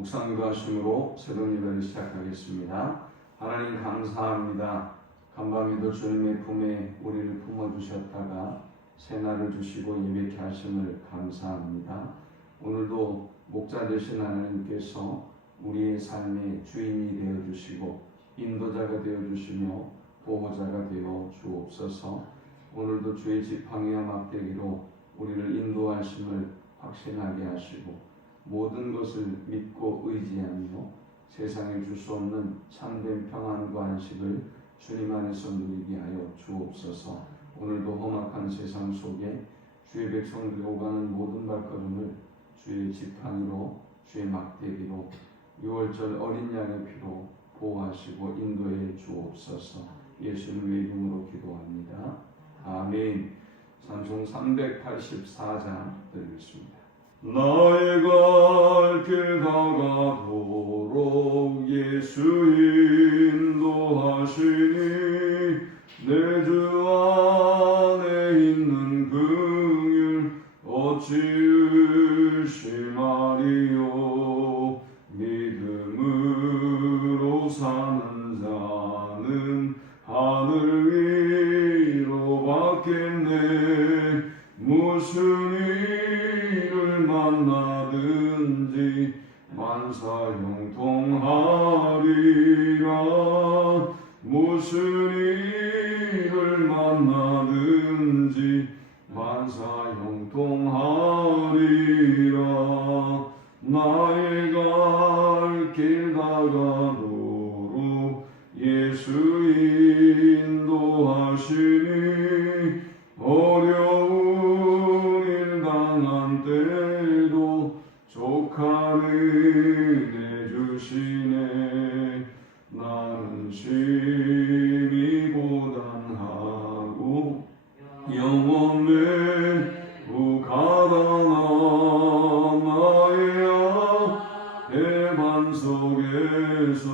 묵상기도 하심으로 새로운 예배를 시작하겠습니다. 하나님 감사합니다. 간밤에도 주님의 품에 우리를 품어주셨다가 새날을 주시고 예배케 하심을 감사합니다. 오늘도 목자 되신 하나님께서 우리의 삶의 주인이 되어주시고 인도자가 되어주시며 보호자가 되어 주옵소서. 오늘도 주의 지팡이와 막대기로 우리를 인도하심을 확신하게 하시고 모든 것을 믿고 의지하며 세상에 줄 수 없는 참된 평안과 안식을 주님 안에서 누리게 하여 주옵소서. 오늘도 험악한 세상 속에 주의 백성들이 오가는 모든 발걸음을 주의 지팡이로 주의 막대기로 6월절 어린 양의 피로 보호하시고 인도해 주옵소서. 예수님의 이름으로 기도합니다. 아멘. 찬송 384장 드리겠습니다. 나의 갈 길 다가도록 예수 인도하시니 내 주 안에 있는 긍휼 어찌 의심하리요. 믿음으로 사는 자는 하늘 위로 받겠네. 무슨 일을 만나든지 만사형통하리라. 무슨 일을 만나든지 만사형통하리라. 나의 갈 길 다가도록 예수 인도하시니 어려운 일 당한 때도 족한 은혜 주시네. 나는 심히 고단하고 영원 매우 가난한 나의 앞에 반석에서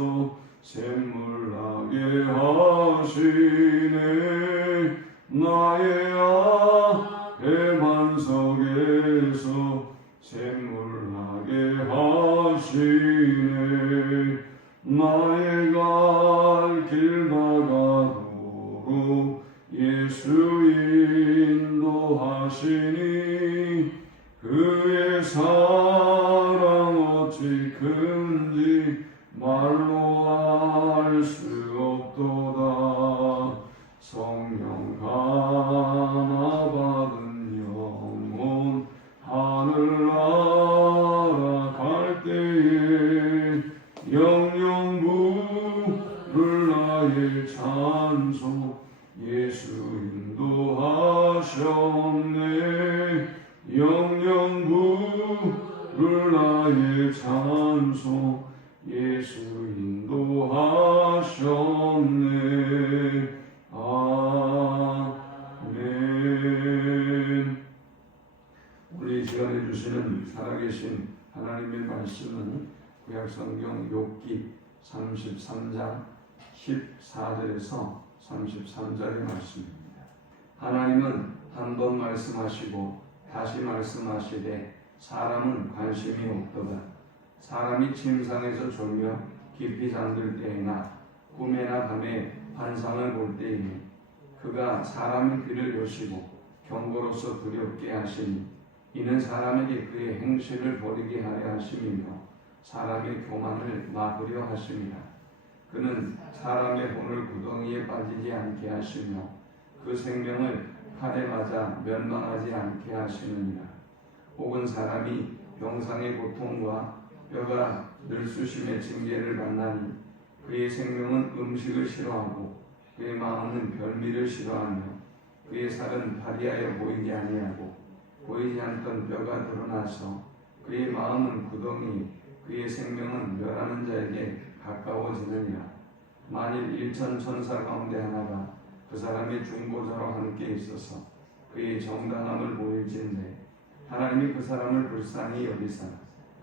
샘물나게 하시네. 나의 앞에 반석에서 샘물나게 하시네. 나의 갈 길 다가도록 예수 인도하시니 그의 사랑 어찌 큰지 말로 알 수 없도다. 성령 감화 받은 영혼 하늘나라 갈 때에 영영 부를 나의 찬송 예수 인도하셨네. 영영 부를 나의 찬송 예수 인도하셨네. 아멘. 우리 시간에 주시는 살아계신 하나님의 말씀은 구약성경 욥기 33장 14절에서 33절의 말씀입니다. 하나님은 한 번 말씀하시고 다시 말씀하시되 사람은 관심이 없도다. 사람이 침상에서 졸며 깊이 잠들 때에나 꿈에나 밤에 환상을 볼 때에 그가 사람의 귀를 여시고 경고로서 두렵게 하시니 이는 사람에게 그의 행실을 버리게 하려 하심이며 사람의 교만을 막으려 하심이라. 그는 사람의 혼을 구덩이에 빠지지 않게 하시며 그 생명을 칼에 맞아 멸망하지 않게 하시느니라. 혹은 사람이 병상의 고통과 뼈가 늘쑤심의 징계를 만나니 그의 생명은 음식을 싫어하고 그의 마음은 별미를 싫어하며 그의 살은 발이하여 보이지 아니하고 보이지 않던 뼈가 드러나서 그의 마음은 구덩이 그의 생명은 멸하는 자에게 가까워지느니라. 만일 1천 천사 가운데 하나가 그 사람의 중보자로 함께 있어서 그의 정당함을 보일진대 하나님이 그 사람을 불쌍히 여기사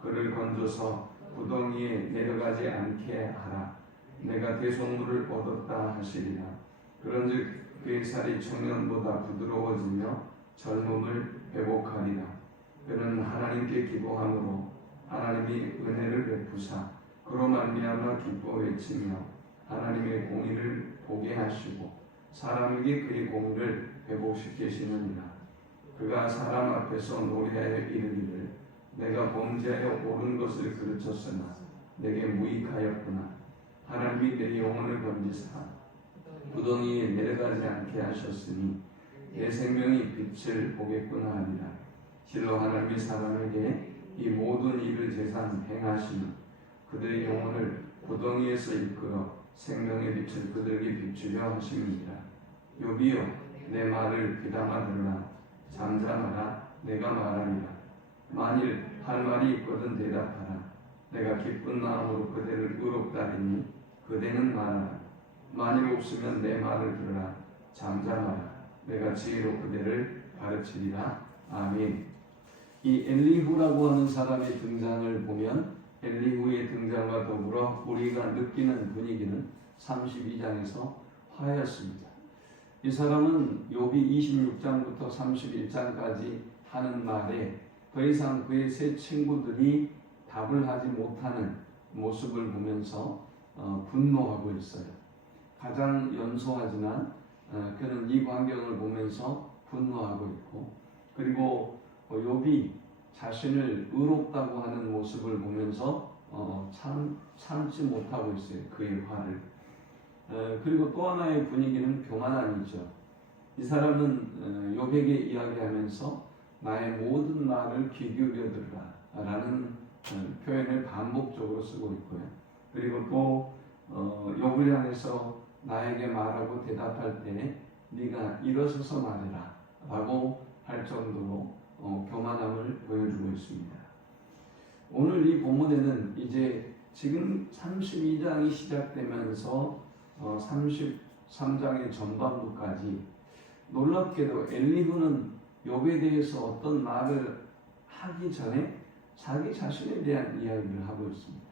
그를 건져서 구덩이에 내려가지 않게 하라. 내가 대속물을 얻었다 하시리라. 그런즉 그의 살이 청년보다 부드러워지며 젊음을 회복하리라. 그는 하나님께 기도함으로 하나님이 은혜를 베푸사 그로 말미암아 기뻐 외치며 하나님의 공의를 보게 하시고 사람에게 그의 공의를 회복시켜 시느니라. 그가 사람 앞에서 노래하여 이르기를 내가 범죄하여 옳은 것을 그르쳤으나 내게 무익하였구나. 하나님이 내 영혼을 건지사 구덩이에 내려가지 않게 하셨으니 내 생명이 빛을 보겠구나 하리라. 실로 하나님이 사람에게 이 모든 일을 재산 행하시는 그들의 영혼을 구덩이에서 이끌어 생명의 빛을 그들에게 비추려 하심이니라. 욥이여 내 말을 귀담아 들으라. 잠잠하라. 내가 말하리라. 만일 할 말이 있거든 대답하라. 내가 기쁜 마음으로 그대를 의롭다 하리니 그대는 말하라. 만일 없으면 내 말을 들으라. 잠잠하라. 내가 지혜로 그대를 가르치리라. 아멘. 이 엘리후라고 하는 사람의 등장을 보면 엘리후의 등장과 더불어 우리가 느끼는 분위기는 32장에서 화해였습니다. 이 사람은 욥이 26장부터 31장까지 하는 말에 더 이상 그의 세 친구들이 답을 하지 못하는 모습을 보면서 분노하고 있어요. 가장 연소하지만 그는 이 광경을 보면서 분노하고 있고, 그리고 욥이 자신을 의롭다고 하는 모습을 보면서 참지 못하고 있어요. 그의 화를. 그리고 또 하나의 분위기는 교만함이죠. 이 사람은 욥에게 이야기하면서 나의 모든 말을 귀 기울여 들으라 라는 표현을 반복적으로 쓰고 있고요. 그리고 또 욥을 향해서 나에게 말하고 대답할 때 네가 일어서서 말해라 라고 할 정도로 교만함을 보여주고 있습니다. 오늘 이 본문에는 이제 지금 32장이 시작되면서 33장의 전반부까지 놀랍게도 엘리후는 욥에 대해서 어떤 말을 하기 전에 자기 자신에 대한 이야기를 하고 있습니다.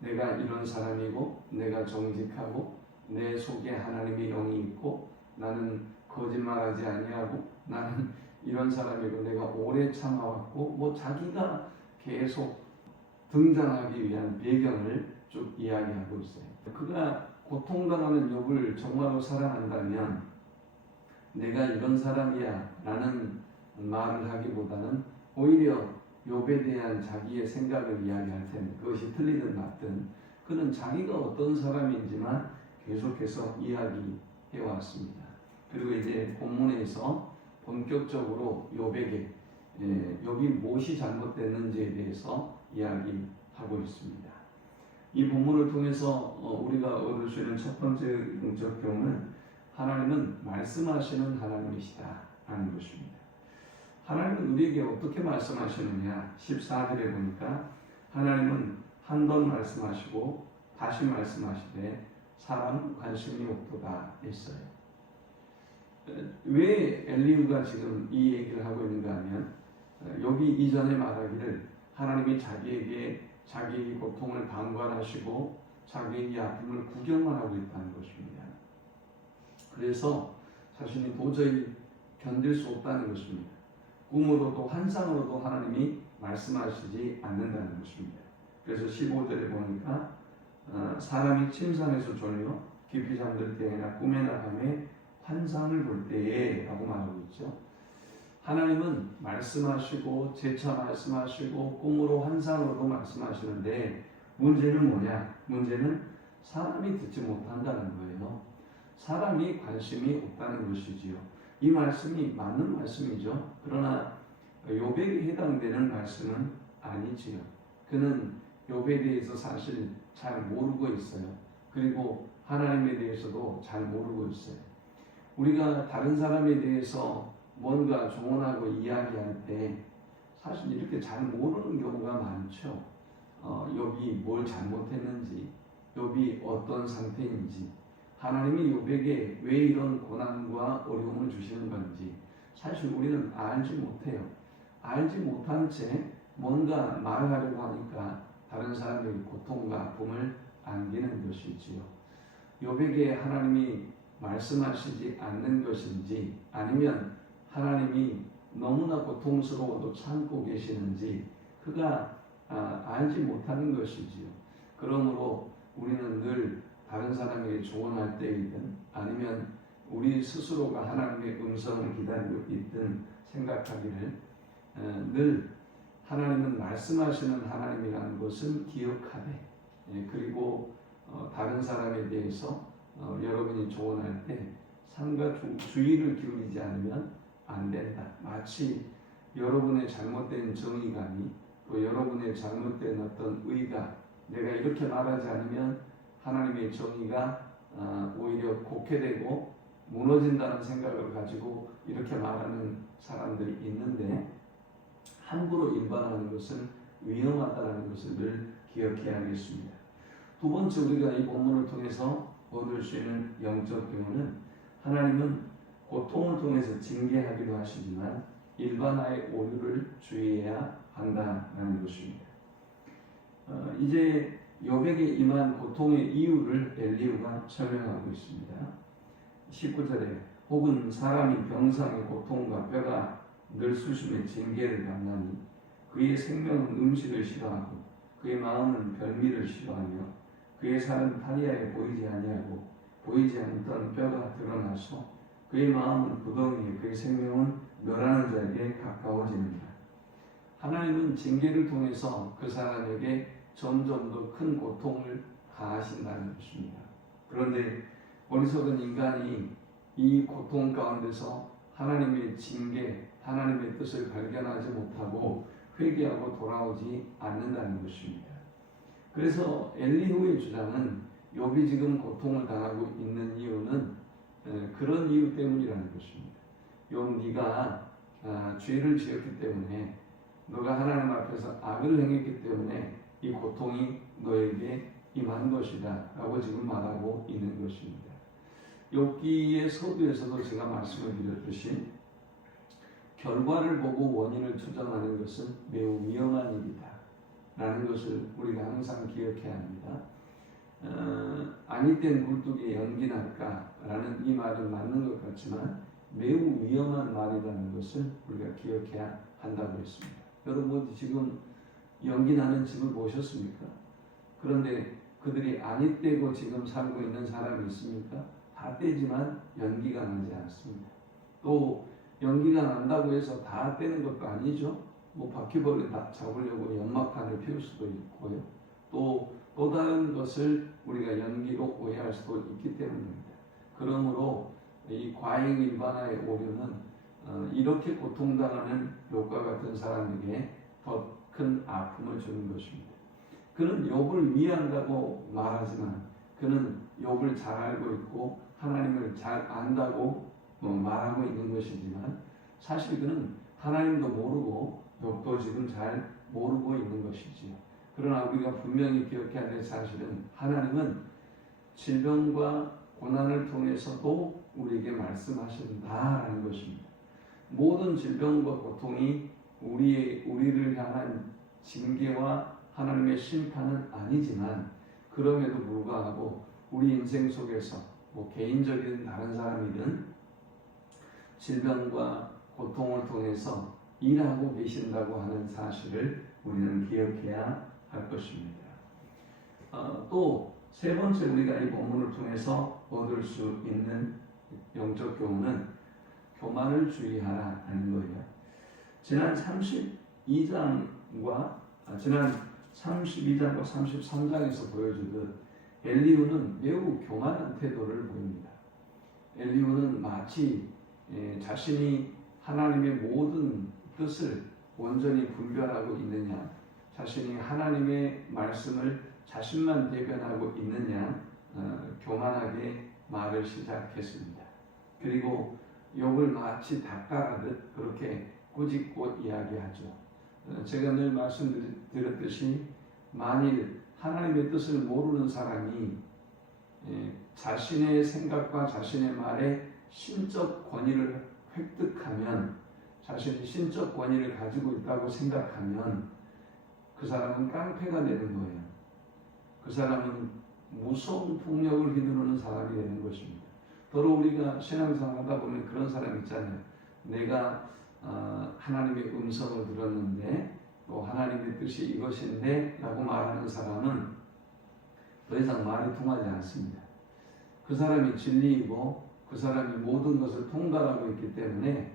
내가 이런 사람이고 내가 정직하고 내 속에 하나님의 영이 있고 나는 거짓말하지 아니하고 나는 이런 사람이고 내가 오래 참아왔고 자기가 계속 등장하기 위한 배경을 쭉 이야기하고 있어요. 그가 고통당하는 욥을 정말로 사랑한다면 내가 이런 사람이야 라는 말을 하기보다는 오히려 욥에 대한 자기의 생각을 이야기할 텐데 그것이 틀리든 맞든 그는 자기가 어떤 사람인지만 계속해서 이야기해 왔습니다. 그리고 이제 본문에서 본격적으로 욥에게 욥이 무엇이 잘못됐는지에 대해서 이야기하고 있습니다. 이 본문을 통해서 우리가 얻을 수 있는 첫 번째 영적 교훈은 하나님은 말씀하시는 하나님이시다 라는 것입니다. 하나님은 우리에게 어떻게 말씀하시느냐 14절에 보니까 하나님은 한 번 말씀하시고 다시 말씀하시되 사람 관심이 없도다 했어요. 왜 엘리후가 지금 이 얘기를 하고 있는가 하면 욥이 이전에 말하기를 하나님이 자기에게 자기 고통을 방관하시고 자기의 아픔을 구경만 하고 있다는 것입니다. 그래서 자신이 도저히 견딜 수 없다는 것입니다. 꿈으로도 환상으로도 하나님이 말씀하시지 않는다는 것입니다. 그래서 15절에 보니까 사람이 침상에서 졸려 깊이 잠들 때나 꿈에 나감에 환상을 볼 때에 라고 말하고 있죠. 하나님은 말씀하시고 재차 말씀하시고 꿈으로 환상으로도 말씀하시는데 문제는 뭐냐? 문제는 사람이 듣지 못한다는 거예요. 사람이 관심이 없다는 것이지요. 이 말씀이 맞는 말씀이죠. 그러나 욥에게 해당되는 말씀은 아니지요. 그는 욥에 대해서 사실 잘 모르고 있어요. 그리고 하나님에 대해서도 잘 모르고 있어요. 우리가 다른 사람에 대해서 뭔가 조언하고 이야기할 때 사실 이렇게 잘 모르는 경우가 많죠. 욥이 뭘 잘못했는지, 욥이 어떤 상태인지, 하나님이 욥에게 왜 이런 고난과 어려움을 주시는 건지 사실 우리는 알지 못해요. 알지 못한 채 뭔가 말하려고 하니까 다른 사람에게 고통과 아픔을 안기는 것이지요. 욥에게 하나님이 말씀하시지 않는 것인지 아니면 하나님이 너무나 고통스러워도 참고 계시는지 그가 알지 못하는 것이지요. 그러므로 우리는 늘 다른 사람에게 조언할 때이든 아니면 우리 스스로가 하나님의 음성을 기다리고 있든 생각하기를 늘 하나님은 말씀하시는 하나님이라는 것을 기억하되 그리고 다른 사람에 대해서 여러분이 조언할 때 상과 주의를 기울이지 않으면 안 된다. 마치 여러분의 잘못된 정의감이 또 여러분의 잘못된 어떤 의가 내가 이렇게 말하지 않으면 하나님의 정의가 오히려 곡해되고 무너진다는 생각을 가지고 이렇게 말하는 사람들이 있는데 함부로 일반하는 것은 위험하다는 것을 늘 기억해야겠습니다. 두 번째 우리가 이 본문을 통해서 얻을 수 있는 영적 교훈은 하나님은 고통을 통해서 징계하기도 하시지만 일반화의 오류를 주의해야 한다는 것입니다. 이제 욥에게 임한 고통의 이유를 엘리후가 설명하고 있습니다. 19절에 혹은 사람이 병상의 고통과 뼈가 늘쑤심의 징계를 받나니 그의 생명은 음식을 싫어하고 그의 마음은 별미를 싫어하며 그의 살은 타리아에 보이지 아니하고 보이지 않던 뼈가 드러나서 그의 마음은 구덩이에 그의 생명은 멸하는 자에게 가까워지는다. 하나님은 징계를 통해서 그 사람에게 점점 더 큰 고통을 가하신다는 것입니다. 그런데 어리석은 인간이 이 고통 가운데서 하나님의 징계, 하나님의 뜻을 발견하지 못하고 회개하고 돌아오지 않는다는 것입니다. 그래서 엘리후의 주장은 욥이 지금 고통을 당하고 있는 이유는 그런 이유 때문이라는 것입니다. 욥 네가 죄를 지었기 때문에 너가 하나님 앞에서 악을 행했기 때문에 이 고통이 너에게 임한 것이다 라고 지금 말하고 있는 것입니다. 욥기의 서두에서도 제가 말씀을 드렸듯이 결과를 보고 원인을 추정하는 것은 매우 위험한 일이다 라는 것을 우리가 항상 기억해야 합니다. 아니 땐 굴뚝에 연기 날까 라는 이 말은 맞는 것 같지만 매우 위험한 말이라는 것을 우리가 기억해야 한다고 했습니다. 여러분 지금 연기 나는 집을 보셨습니까? 그런데 그들이 아니 떼고 지금 살고 있는 사람이 있습니까? 다 떼지만 연기가 나지 않습니다. 또 연기가 난다고 해서 다 떼는 것도 아니죠. 뭐 바퀴벌레 다 잡으려고 연막탄을 피울 수도 있고요. 또 다른 것을 우리가 연기로 오해할 수도 있기 때문입니다. 그러므로 이 과잉 일반화의 오류는 이렇게 고통당하는 욥과 같은 사람에게 더 큰 아픔을 주는 것입니다. 그는 욥을 위한다고 말하지만 그는 욥을 잘 알고 있고 하나님을 잘 안다고 말하고 있는 것이지만 사실 그는 하나님도 모르고 욥도 지금 잘 모르고 있는 것이지요. 그러나 우리가 분명히 기억해야 될 사실은 하나님은 질병과 고난을 통해서도 우리에게 말씀하신다라는 것입니다. 모든 질병과 고통이 우리를 향한 징계와 하나님의 심판은 아니지만 그럼에도 불구하고 우리 인생 속에서 개인적인 다른 사람이든 질병과 고통을 통해서 일하고 계신다고 하는 사실을 우리는 기억해야 할 것입니다. 또 세 번째 우리가 이 본문을 통해서 얻을 수 있는 영적 교훈은 교만을 주의하라는 거예요. 지난 32장과 33장에서 보여주듯 엘리후는 매우 교만한 태도를 보입니다. 엘리후는 마치 자신이 하나님의 모든 뜻을 온전히 분별하고 있느냐, 자신이 하나님의 말씀을 자신만 대변하고 있느냐 교만하게 말을 시작했습니다. 그리고 욥을 마치 닦아가듯 그렇게 꾸짖고 이야기하죠. 제가 늘 말씀드렸듯이 만일 하나님의 뜻을 모르는 사람이 자신의 생각과 자신의 말에 신적 권위를 획득하면 자신이 신적 권위를 가지고 있다고 생각하면 그 사람은 깡패가 되는 거예요. 그 사람은 무서운 폭력을 휘두르는 사람이 되는 것입니다. 더러 우리가 신앙생활 하다 보면 그런 사람 있잖아요. 내가 하나님의 음성을 들었는데 또 하나님의 뜻이 이것인데 라고 말하는 사람은 더 이상 말이 통하지 않습니다. 그 사람이 진리이고 그 사람이 모든 것을 통달하고 있기 때문에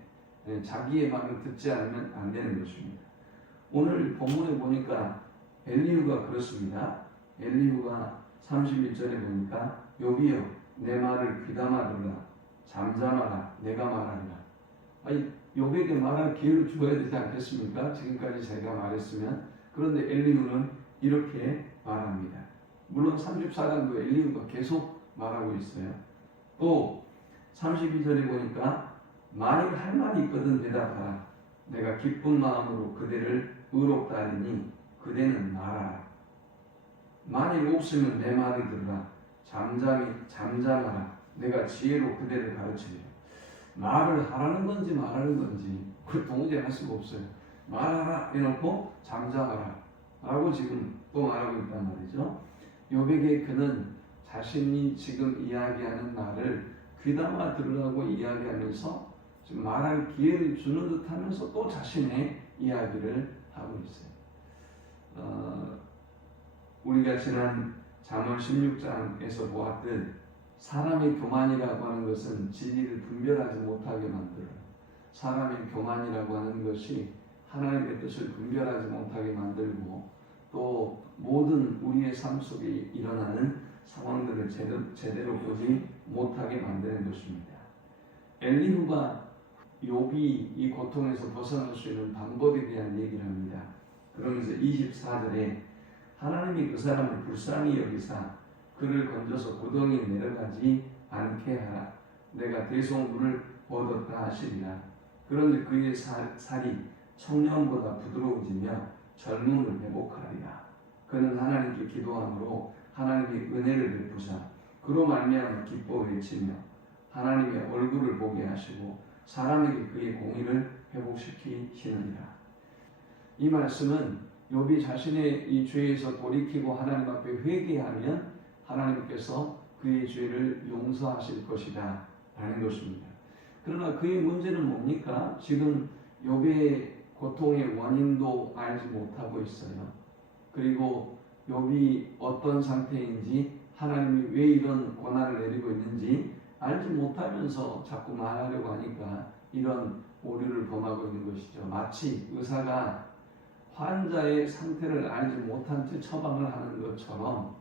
자기의 말을 듣지 않으면 안 되는 것입니다. 오늘 본문에 보니까 엘리후가 그렇습니다. 엘리후가 31절에 보니까 욥이여 내 말을 귀담아 들으라 잠잠하라 내가 말하리라. 아니 욥에게 말할 기회를 주어야 되지 않겠습니까? 지금까지 제가 말했으면. 그런데 엘리후는 이렇게 말합니다. 물론 34장도 엘리후가 계속 말하고 있어요. 또 32절에 보니까 만일 할 말이 있거든 대답하라. 내가 기쁜 마음으로 그대를 의롭다 하리니 그대는 말하라. 만일 없으면 내 말을 들으라. 잠잠하라. 내가 지혜로 그대를 가르치리라. 말을 하라는 건지 말하는 건지 그걸 도무지 할 수가 없어요. 말하라 해놓고 잠잠하라 라고 지금 또 말하고 있단 말이죠. 욥에게 그는 자신이 지금 이야기하는 말을 귀담아 들으라고 이야기하면서 지금 말할 기회를 주는 듯 하면서 또 자신의 이야기를 하고 있어요. 우리가 지난 잠언 16장에서 보았듯 사람의 교만이라고 하는 것은 진리를 분별하지 못하게 만들어요. 사람의 교만이라고 하는 것이 하나님의 뜻을 분별하지 못하게 만들고 또 모든 우리의 삶 속에 일어나는 상황들을 제대로 보지 못하게 만드는 것입니다. 엘리후가 욥이 이 고통에서 벗어날 수 있는 방법에 대한 얘기를 합니다. 그러면서 24절에 하나님이 그 사람을 불쌍히 여기사 그를 건져서 고덩이에 내려가지 않게 하라. 내가 대속물을 얻었다 하시리라. 그런데 그의 살이 청년보다 부드러워지며 젊음을 회복하리라. 그는 하나님께 기도함으로 하나님의 은혜를 베푸사 그로 말미암아 기뻐 외치며 하나님의 얼굴을 보게 하시고 사람에게 그의 공의를 회복시키시느니라. 이 말씀은 욥이 자신의 이 죄에서 돌이키고 하나님 앞에 회개하면 하나님께서 그의 죄를 용서하실 것이다 라는 것입니다. 그러나 그의 문제는 뭡니까? 지금 욥의 고통의 원인도 알지 못하고 있어요. 그리고 욥이 어떤 상태인지 하나님이 왜 이런 고난을 내리고 있는지 알지 못하면서 자꾸 말하려고 하니까 이런 오류를 범하고 있는 것이죠. 마치 의사가 환자의 상태를 알지 못한 채 처방을 하는 것처럼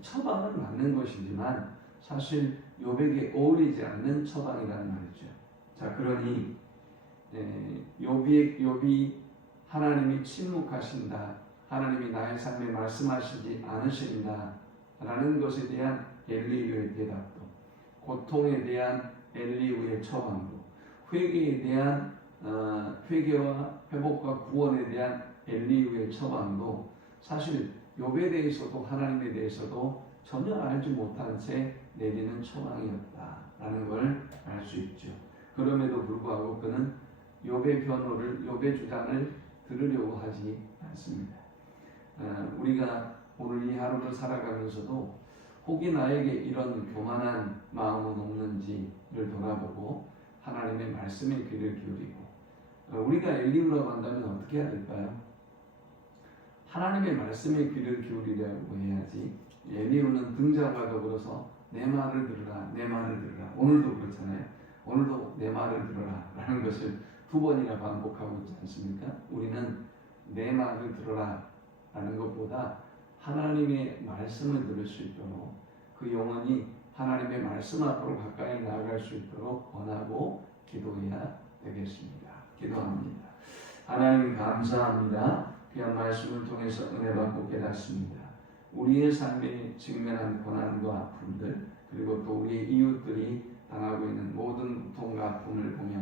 처방은 맞는 것이지만 사실 욥에게 어울리지 않는 처방이라는 말이죠. 자, 그러니 욥이 하나님이 침묵하신다, 하나님이 나의 삶에 말씀하시지 않으신다 라는 것에 대한 엘리후의 대답도, 고통에 대한 엘리후의 처방도, 회개에 대한 회개와 회복과 구원에 대한 엘리후의 처방도 사실 욥에 대해서도 하나님에 대해서도 전혀 알지 못한 채 내리는 처방이었다라는 걸 알 수 있죠. 그럼에도 불구하고 그는 욥의 변호를, 욥의 주장을 들으려고 하지 않습니다. 우리가 오늘 이 하루를 살아가면서도 혹이 나에게 이런 교만한 마음은 없는지를 돌아보고 하나님의 말씀에 귀를 기울이고, 우리가 엘리후라고 한다면 어떻게 해야 될까요? 하나님의 말씀에 귀를 기울이려고 해야지. 엘리후는 등장과 더불어서 내 말을 들으라, 내 말을 들으라. 오늘도 그렇잖아요. 오늘도 내 말을 들으라 라는 것을 2번이나 반복하고 있지 않습니까? 우리는 내 말을 들으라 라는 것보다 하나님의 말씀을 들을 수 있도록 그 영혼이 하나님의 말씀 앞으로 가까이 나아갈 수 있도록 권하고 기도해야 되겠습니다. 기도합니다. 하나님 감사합니다. 귀한 말씀을 통해서 은혜 받고 깨닫습니다. 우리의 삶에 직면한 고난과 아픔들, 그리고 또 우리의 이웃들이 당하고 있는 모든 고통과 아픔을 보며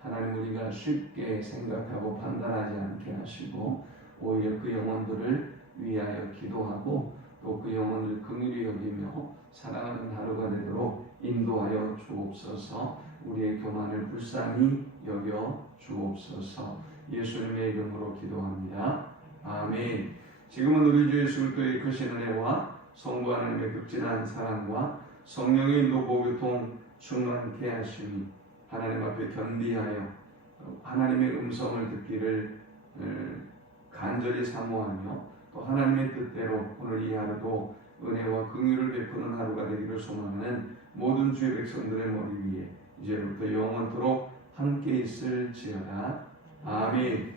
하나님, 우리가 쉽게 생각하고 판단하지 않게 하시고 오히려 그 영혼들을 위하여 기도하고 또 그 영혼을 긍휼히 여기며 사랑하는 하루가 되도록 인도하여 주옵소서. 우리의 교만을 불쌍히 여겨 주옵소서. 예수님의 이름으로 기도합니다. 아멘. 지금은 우리 주 예수 그리스도의 크신 은혜와 성부 하나님의 극진한 사랑과 성령의 인도 보교통 충만케 하심이 하나님 앞에 견디하여 하나님의 음성을 듣기를 간절히 사모하며 또 하나님의 뜻대로 오늘 이 하루도 은혜와 긍휼을 베푸는 하루가 되기를 소망하는 모든 주의 백성들의 머리 위에 이제부터 영원토록 함께 있을지어다. 아멘.